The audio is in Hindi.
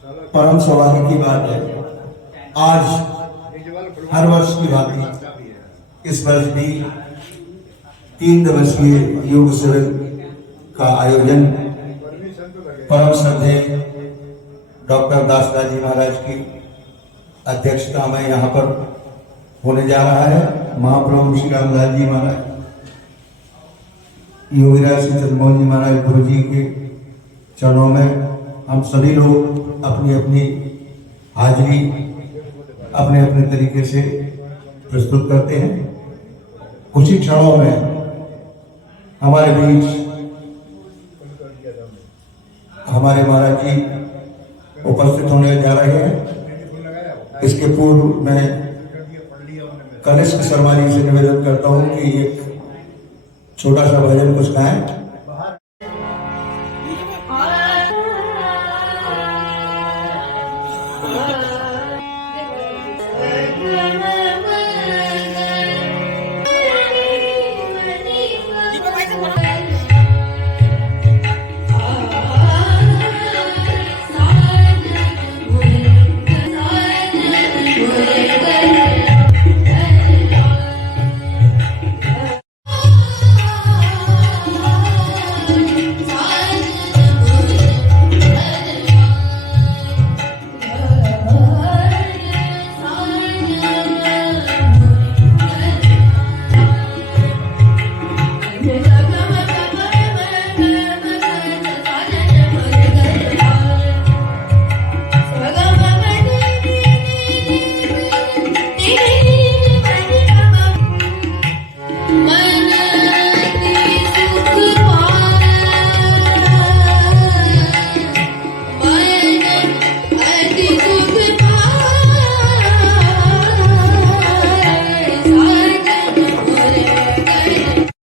परम सौभाग्य की बात है। आज हर वर्ष की भांति इस वर्ष भी 3 दिवसीय योग शिविर का आयोजन परम श्रद्धेय डॉक्टर दासदास जी महाराज की अध्यक्षता में यहाँ पर होने जा रहा है। महाप्रभु श्री रामदास जी महाराज, योगीराज श्री चंद्रमोहन जी महाराज गुरु जी के चरणों में हम सभी लोग अपनी अपनी हाजिरी अपने अपने तरीके से प्रस्तुत करते हैं। कुछ ही क्षणों में हमारे बीच हमारे महाराज जी उपस्थित होने जा रहे हैं। इसके पूर्व मैं कनिष्क शर्मा जी से निवेदन करता हूं कि एक छोटा सा भजन कुछ गाएं।